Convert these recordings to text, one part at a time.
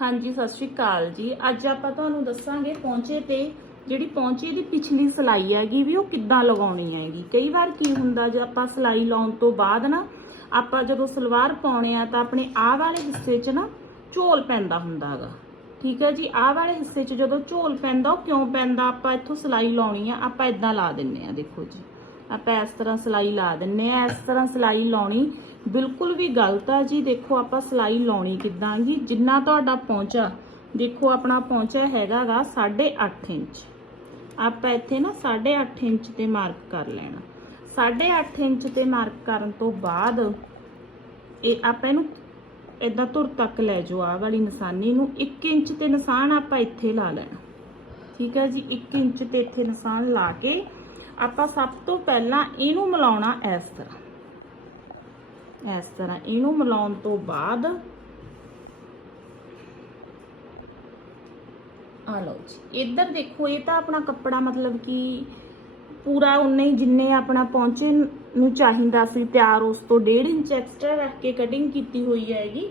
ਹਾਂਜੀ, ਸਤਿ ਸ਼੍ਰੀ ਅਕਾਲ ਜੀ। ਅੱਜ ਆਪਾਂ ਤੁਹਾਨੂੰ ਦੱਸਾਂਗੇ ਪੌਂਚੇ ਤੇ ਜਿਹੜੀ ਪੌਂਚੇ ਦੀ ਪਿਛਲੀ ਸਲਾਈ ਹੈਗੀ ਵੀ, ਉਹ ਕਿੱਦਾਂ ਲਗਾਉਣੀ ਹੈਗੀ। ਕਈ ਵਾਰ ਕੀ ਹੁੰਦਾ, ਜੇ ਆਪਾਂ ਸਲਾਈ ਲਾਉਣ ਤੋਂ ਬਾਅਦ ਨਾ, ਆਪਾਂ ਜਦੋਂ ਸਲਵਾਰ ਪਾਉਣੇ ਆ, ਤਾਂ ਆਪਣੇ ਆਹ ਵਾਲੇ ਹਿੱਸੇ 'ਚ ਨਾ ਝੋਲ ਪੈਂਦਾ ਹੁੰਦਾ ਹੈਗਾ ਠੀਕ ਹੈ ਜੀ? ਆਹ ਵਾਲੇ ਹਿੱਸੇ 'ਚ ਜਦੋਂ ਝੋਲ ਪੈਂਦਾ, ਉਹ ਕਿਉਂ ਪੈਂਦਾ? ਆਪਾਂ ਇੱਥੋਂ ਸਲਾਈ ਲਾਉਣੀ ਆ, ਆਪਾਂ ਇਦਾਂ ਲਾ ਦਿੰਨੇ ਆ, ਦੇਖੋ ਜੀ। ਆਪਾਂ ਇਸ ਤਰ੍ਹਾਂ ਸਲਾਈ ਲਾ ਦਿੰਨੇ ਆ, ਇਸ ਤਰ੍ਹਾਂ ਸਲਾਈ ਲਾਉਣੀ ਬਿਲਕੁਲ ਵੀ ਗਲਤ ਆ ਜੀ। ਦੇਖੋ ਆਪਾਂ ਸਲਾਈ ਲਾਉਣੀ ਕਿੱਦਾਂ ਜੀ, ਜਿੰਨਾ ਤੁਹਾਡਾ ਪਹੁੰਚਾ ਦੇਖੋ ਆਪਣਾ ਪਹੁੰਚਾ ਹੈਗਾਗਾ 8.5 ਇੰਚ। ਆਪਾਂ ਇੱਥੇ ਨਾ 8.5 ਇੰਚ ਤੇ ਮਾਰਕ ਕਰ ਲੈਣਾ। 8.5 ਇੰਚ ਤੇ ਮਾਰਕ ਕਰਨ ਤੋਂ ਬਾਅਦ ਇਹ ਆਪਾਂ ਇਹਨੂੰ ਇਦਾਂ ਧੁਰ ਤੱਕ ਲੈ ਜਾਓ, ਆਹ ਵਾਲੀ ਨਿਸ਼ਾਨੀ ਨੂੰ। 1 ਇੰਚ ਤੇ ਨਿਸ਼ਾਨ ਆਪਾਂ ਇੱਥੇ ਲਾ ਲੈਣਾ। ਠੀਕ ਹੈ ਜੀ 1 ਇੰਚ ਤੇ ਇੱਥੇ ਨਿਸ਼ਾਨ ਲਾ ਕੇ ਆਪਾਂ ਸਭ ਤੋਂ ਪਹਿਲਾਂ ਇਹਨੂੰ ਮਿਲਾਉਣਾ ਇਸ ਤਰ੍ਹਾਂ। ਇਸ ਤਰ੍ਹਾਂ ਇਹਨੂੰ ਮਿਲਾਉਣ ਤੋਂ ਬਾਅਦ ਆ ਲਓ ਜੀ, ਇੱਧਰ ਦੇਖੋ, ਇਹ ਤਾਂ ਆਪਣਾ ਕੱਪੜਾ ਮਤਲਬ ਕਿ ਪੂਰਾ ਉਨੇ ਹੀ ਜਿੰਨੇ ਆਪਣਾ ਪਹੁੰਚੇ ਨੂੰ ਚਾਹੀਦਾ ਸੀ, ਤਿਆਰ ਉਸ ਤੋਂ 1.5 ਇੰਚ ਐਕਸਟਰਾ ਰੱਖ ਕੇ ਕਟਿੰਗ ਕੀਤੀ ਹੋਈ ਹੈਗੀ।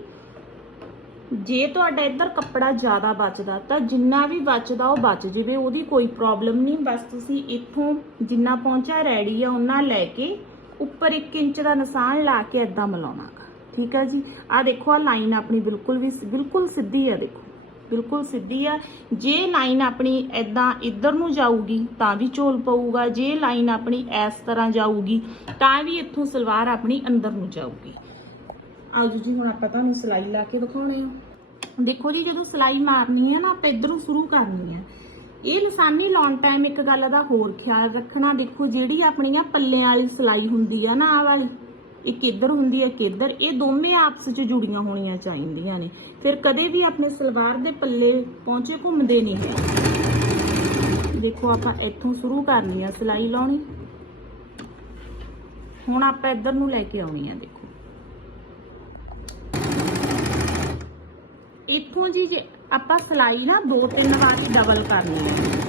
ਜੇ ਤੁਹਾਡਾ ਇੱਧਰ ਕੱਪੜਾ ਜ਼ਿਆਦਾ ਬਚਦਾ, ਤਾਂ ਜਿੰਨਾ ਵੀ ਬਚਦਾ ਉਹ ਬਚ ਜਾਵੇ, ਉਹਦੀ ਕੋਈ ਪ੍ਰੋਬਲਮ ਨਹੀਂ। ਬਸ ਤੁਸੀਂ ਇੱਥੋਂ ਜਿੰਨਾ ਪਹੁੰਚਾ ਰੈਡੀ ਆ ਉਹਨਾਂ ਲੈ ਕੇ ਉੱਪਰ 1 ਇੰਚ ਦਾ ਨਿਸ਼ਾਨ ਲਾ ਕੇ ਇਦਾਂ ਮਿਲਾਉਣਾ ਗਾ। ਠੀਕ ਹੈ ਜੀ? ਆ ਦੇਖੋ ਆ ਲਾਈਨ ਆਪਣੀ ਬਿਲਕੁਲ ਵੀ ਬਿਲਕੁਲ ਸਿੱਧੀ ਆ, ਦੇਖੋ। ਬਿਲਕੁਲ ਸਿੱਧੀ ਆ। ਜੇ ਲਾਈਨ ਆਪਣੀ ਇਦਾਂ ਇੱਧਰ ਨੂੰ ਜਾਊਗੀ, ਤਾਂ ਵੀ ਝੋਲ ਪਊਗਾ। ਜੇ ਲਾਈਨ ਆਪਣੀ ਇਸ ਤਰ੍ਹਾਂ ਜਾਊਗੀ, ਤਾਂ ਵੀ ਇੱਥੋਂ ਸਲਵਾਰ ਆਪਣੀ ਅੰਦਰ ਨੂੰ ਜਾਊਗੀ। ਆਓ ਜੀ ਹੁਣ ਆਪਾਂ ਤੁਹਾਨੂੰ ਸਲਾਈ ਲਾ ਕੇ ਦਿਖਾਉਣੇ ਆ। ਦੇਖੋ ਜੀ, ਜਦੋਂ ਸਲਾਈ ਮਾਰਨੀ ਹੈ ਨਾ, ਆਪਾਂ ਇੱਧਰੋਂ ਸ਼ੁਰੂ ਕਰਨੀ ਹੈ ਇਹ ਨਿਸ਼ਾਨੀ ਲਾਉਣ ਟਾਈਮ ਇੱਕ ਗੱਲ ਦਾ ਹੋਰ ਖਿਆਲ ਰੱਖਣਾ। ਦੇਖੋ, ਜਿਹੜੀ ਆਪਣੀਆਂ ਪੱਲਿਆਂ ਵਾਲੀ ਸਲਾਈ ਹੁੰਦੀ ਆ ਨਾ, ਆਹ ਵਾਲੀ, ਇੱਕ ਇੱਧਰ ਹੁੰਦੀ ਹੈ ਇੱਕ ਇੱਧਰ, ਇਹ ਦੋਵੇਂ ਆਪਸ ਵਿੱਚ ਜੁੜੀਆਂ ਹੋਣੀਆਂ ਚਾਹੀਦੀਆਂ ਨੇ। ਫਿਰ ਕਦੇ ਵੀ ਆਪਣੇ ਸਲਵਾਰ ਦੇ ਪੱਲੇ ਪਹੁੰਚੇ ਘੁੰਮਦੇ ਨਹੀਂ ਹੈ। ਦੇਖੋ, ਆਪਾਂ ਇੱਥੋਂ ਸ਼ੁਰੂ ਕਰਨੀ ਆ ਸਲਾਈ ਲਾਉਣੀ। ਹੁਣ ਆਪਾਂ ਇੱਧਰ ਨੂੰ ਲੈ ਕੇ ਆਉਣੀ ਆ, ਦੇਖੋ। ਇੱਥੋਂ ਜੀ ਜੇ ਆਪਾਂ ਸਲਾਈ ਨਾ ਦੋ ਤਿੰਨ ਵਾਰ ਡਬਲ ਕਰਨੀ ਹੈ।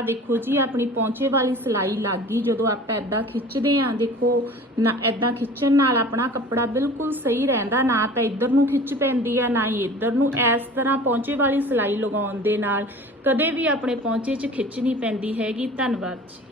ਆ ਦੇਖੋ ਜੀ, ਆਪਣੀ ਪੌਂਚੇ ਵਾਲੀ ਸਲਾਈ ਲੱਗ ਗਈ। ਜਦੋਂ ਆਪਾਂ ਐਦਾਂ ਖਿੱਚਦੇ ਆਂ ਦੇਖੋ, ਨਾ ਐਦਾਂ ਖਿੱਚਣ ਨਾਲ ਆਪਣਾ ਕੱਪੜਾ ਬਿਲਕੁਲ ਸਹੀ ਰਹਿੰਦਾ, ਨਾ ਤਾਂ ਇੱਧਰ ਨੂੰ ਖਿੱਚ ਪੈਂਦੀ ਆ, ਨਾ ਹੀ ਇੱਧਰ ਨੂੰ। ਇਸ ਤਰ੍ਹਾਂ ਪੌਂਚੇ ਵਾਲੀ ਸਲਾਈ ਲਗਾਉਣ ਦੇ ਨਾਲ ਕਦੇ ਵੀ ਆਪਣੇ ਪੌਂਚੇ 'ਚ ਖਿੱਚ ਨਹੀਂ ਪੈਂਦੀ ਹੈਗੀ। ਧੰਨਵਾਦ ਜੀ।